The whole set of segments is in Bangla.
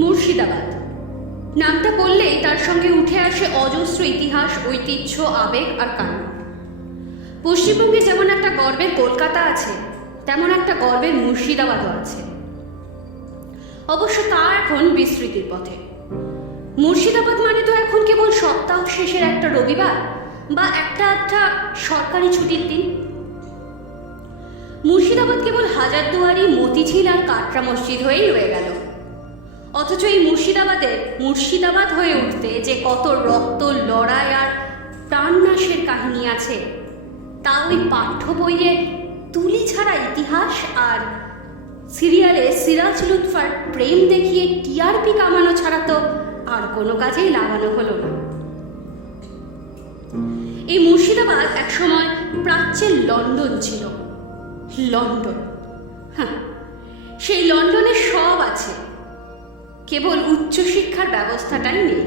মুর্শিদাবাদ নামটা বললেই তার সঙ্গে উঠে আসে অজস্র ইতিহাস, ঐতিহ্য, আবেগ আর কান্না। পশ্চিমবঙ্গে যেমন একটা গর্বের কলকাতা আছে, তেমন একটা গর্বের মুর্শিদাবাদও আছে। অবশ্য তা এখন বিস্মৃতির পথে। মুর্শিদাবাদ মানে তো এখন কেবল সপ্তাহ শেষের একটা রবিবার বা একটা সরকারি ছুটির দিন। মুর্শিদাবাদ কেবল হাজারদুয়ারি, মতিঝিল আর কাটরা মসজিদ হয়েই রয়ে গেল। অথচ এই মুর্শিদাবাদ হয়ে উঠতে যে কত রক্ত, লড়াই আর প্রাণনাশের কাহিনী আছে, তা ওই পাঠ্য বইয়ে তুলি ছাড়া ইতিহাস আর সিরিয়ালে সিরাজ লুৎফার প্রেম দেখিয়ে টিআরপি কামানো ছাড়া তো আর কোনো কাজেই লাগানো হলো না। এই মুর্শিদাবাদ একসময় প্রাচ্যের লন্ডন ছিল। লন্ডন, সেই লন্ডনে সব আছে, কেবল উচ্চশিক্ষার ব্যবস্থাটাই নেই।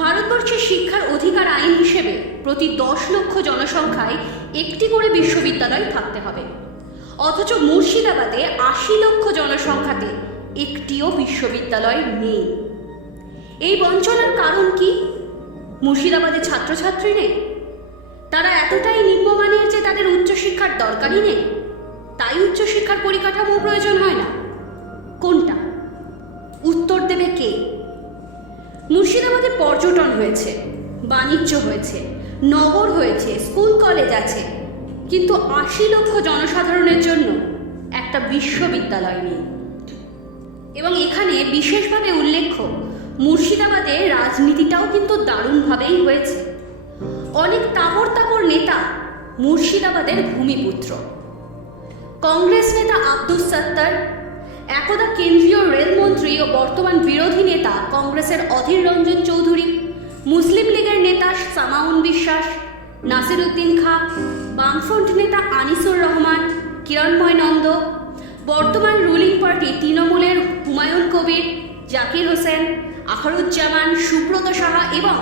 ভারতবর্ষের শিক্ষার অধিকার আইন হিসেবে প্রতি 10 লক্ষ জনসংখ্যায় একটি করে বিশ্ববিদ্যালয় থাকতে হবে। অথচ মুর্শিদাবাদে 80 লক্ষ জনসংখ্যাতে একটিও বিশ্ববিদ্যালয় নেই। এই বঞ্চনার কারণ কি? মুর্শিদাবাদে ছাত্রছাত্রী নেই, তারা এতটাই নিম্নমানের যে তাদের উচ্চশিক্ষার দরকারই নেই, তাই উচ্চশিক্ষার পরিকাঠামো প্রয়োজন হয় না। কোনটা? উত্তর দেবে কে? মুর্শিদাবাদে পর্যটন হয়েছে, বাণিজ্য হয়েছে, নগর হয়েছে, স্কুল কলেজ আছে, কিন্তু 80 লক্ষ জনসাধারণের জন্য একটা বিশ্ববিদ্যালয় নেই। এবং এখানে বিশেষভাবে উল্লেখ্য, মুর্শিদাবাদে রাজনীতিটাও কিন্তু দারুণভাবেই হয়েছে। অনেক তাবড় নেতা মুর্শিদাবাদের ভূমিপুত্র। কংগ্রেস নেতা আব্দুস সাত্তার, একদা কেন্দ্রীয় রেলমন্ত্রী ও বর্তমান বিরোধী নেতা কংগ্রেসের অধীর রঞ্জন চৌধুরী, মুসলিম লীগের নেতা সামাউন বিশ্বাস, নাসির উদ্দিন খাঁ, বামফ্রন্ট নেতা আনিসুর রহমান, কিরণময় নন্দ, বর্তমান রুলিং পার্টি তৃণমূলের হুমায়ুন কবির, জাকির হোসেন, আখরুজ্জামান, সুব্রত সাহা এবং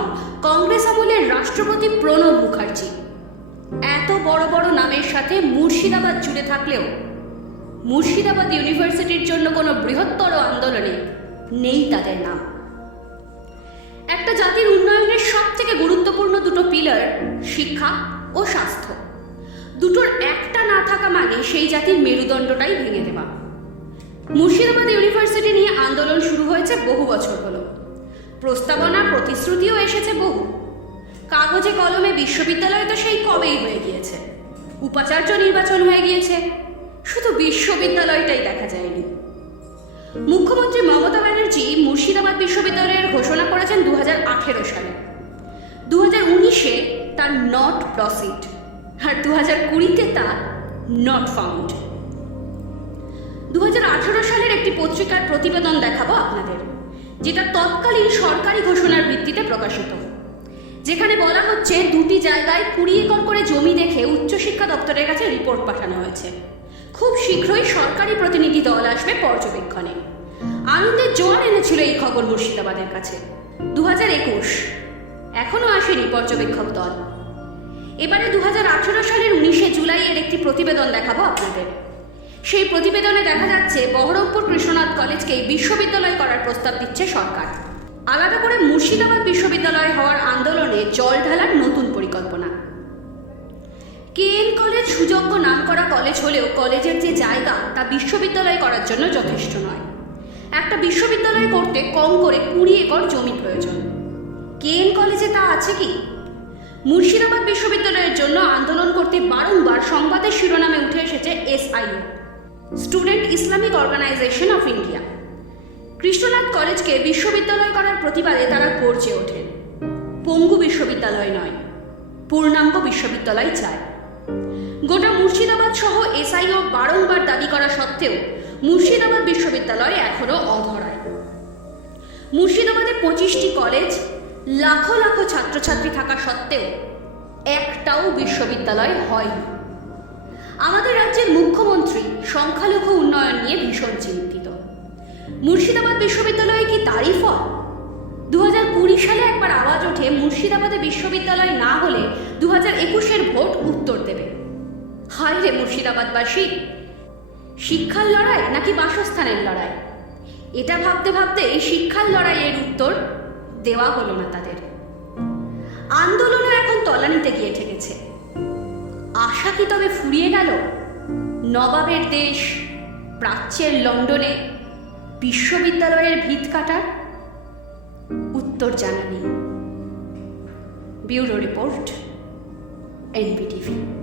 কংগ্রেস আমলের রাষ্ট্রপতি প্রণব মুখার্জি, এত বড় বড় নামের সাথে মুর্শিদাবাদ জুড়ে থাকলেও মুর্শিদাবাদ ইউনিভার্সিটির জন্য কোনো বৃহত্তর আন্দোলনে নেই তাদের নাম। একটা জাতির উন্নয়নের সবথেকে গুরুত্বপূর্ণ দুটো পিলার, শিক্ষা ও স্বাস্থ্য, দুটোর একটা না থাকা মানে সেই জাতির মেরুদণ্ডটাই ভেঙে দেওয়া। মুর্শিদাবাদ ইউনিভার্সিটি নিয়ে আন্দোলন শুরু হয়েছে বহু বছর হলো, প্রস্তাবনা, প্রতিশ্রুতিও এসেছে বহু। কাগজে কলমে বিশ্ববিদ্যালয় তো সেই কবেই হয়ে গিয়েছে, উপাচার্য নির্বাচন হয়ে গিয়েছে, শুধু বিশ্ববিদ্যালয়টাই দেখা যায়নি। মুখ্যমন্ত্রী মমতা ব্যানার্জি মুর্শিদাবাদ বিশ্ববিদ্যালয়ের ঘোষণা করেছেন 2018 সালে। 2019-এ তার নট প্রসিড, আর 2020-তে তা নট ফাউন্ড। 2018 সালের একটি পত্রিকার প্রতিবেদন দেখাবো আপনাদের, যেটা তৎকালীন সরকারি ঘোষণার ভিত্তিতে প্রকাশিত, যেখানে বলা হচ্ছে 2টি জায়গায় 20 একর করে জমি দেখে উচ্চশিক্ষা দপ্তরের কাছে রিপোর্ট পাঠানো হয়েছে। খুব শীঘ্রই সরকারি প্রতিনিধি দল আসবে পর্যবেক্ষণে। আনন্দের জোয়ার এনেছিল এই খবর মুর্শিদাবাদের কাছে। 2021, এখনো আসেনি পর্যবেক্ষক দল। এবারে 2018 সালের 19শে জুলাই এর একটি প্রতিবেদন দেখাবো আপনাদের। সেই প্রতিবেদনে দেখা যাচ্ছে বহরমপুর কৃষ্ণনাথ কলেজকে বিশ্ববিদ্যালয় করার প্রস্তাব দিচ্ছে সরকার। আলাদা করে মুর্শিদাবাদ বিশ্ববিদ্যালয় হওয়ার আন্দোলনে জল ঢালার নতুন পরিকল্পনা। কেএন কলেজ সুযোগ্য নামকরা কলেজ হলেও কলেজের যে জায়গা তা বিশ্ববিদ্যালয় করার জন্য যথেষ্ট নয়। একটা বিশ্ববিদ্যালয় করতে কম করে 20 একর জমি প্রয়োজন। কেএন কলেজে তা আছে কি? মুর্শিদাবাদ বিশ্ববিদ্যালয়ের জন্য আন্দোলন করতে বারংবার সংবাদের শিরোনামে উঠে এসেছে SIO, student Islamic organisation of India. Krishnath কলেজকে বিশ্ববিদ্যালয় করার প্রতিবাদে তারা গর্জে ওঠেন। পঙ্গু বিশ্ববিদ্যালয় নয়, পূর্ণাঙ্গ বিশ্ববিদ্যালয় চায়। গোটা মুর্শিদাবাদ সহ SIO বারংবার দাবি করা সত্ত্বেও মুর্শিদাবাদ বিশ্ববিদ্যালয় এখনো অধরায়। মুর্শিদাবাদে 25টি কলেজ, লাখো লাখো ছাত্রছাত্রী থাকা সত্ত্বেও একটাও বিশ্ববিদ্যালয় হয়নি। আমাদের রাজ্যের মুখ্যমন্ত্রী সংখ্যালঘু উন্নয়ন নিয়ে ভীষণ চিন্তিত। মুর্শিদাবাদ বিশ্ববিদ্যালয় কি তারই ফল? 2020 সালে একবার আওয়াজ ওঠে মুর্শিদাবাদে বিশ্ববিদ্যালয় না হলে 2021-এর ভোট উত্তর দেবে। হায় রে মুর্শিদাবাদবাসী, শিক্ষার লড়াই নাকি বাসস্থানের লড়াই? এটা ভাবতে ভাবতে এই শিক্ষার লড়াইয়ের উত্তর দেওয়া হলো না তাদের। আন্দোলনও এখন তলানিতে গিয়ে ঠেকেছে। আশা কি তবে ফুরিয়ে গেল? নবাবের দেশ, প্রাচ্যের লন্ডনে বিশ্ববিদ্যালয়ের ভিত কাটার? উত্তর জানা নেই। Bureau report, NBTV।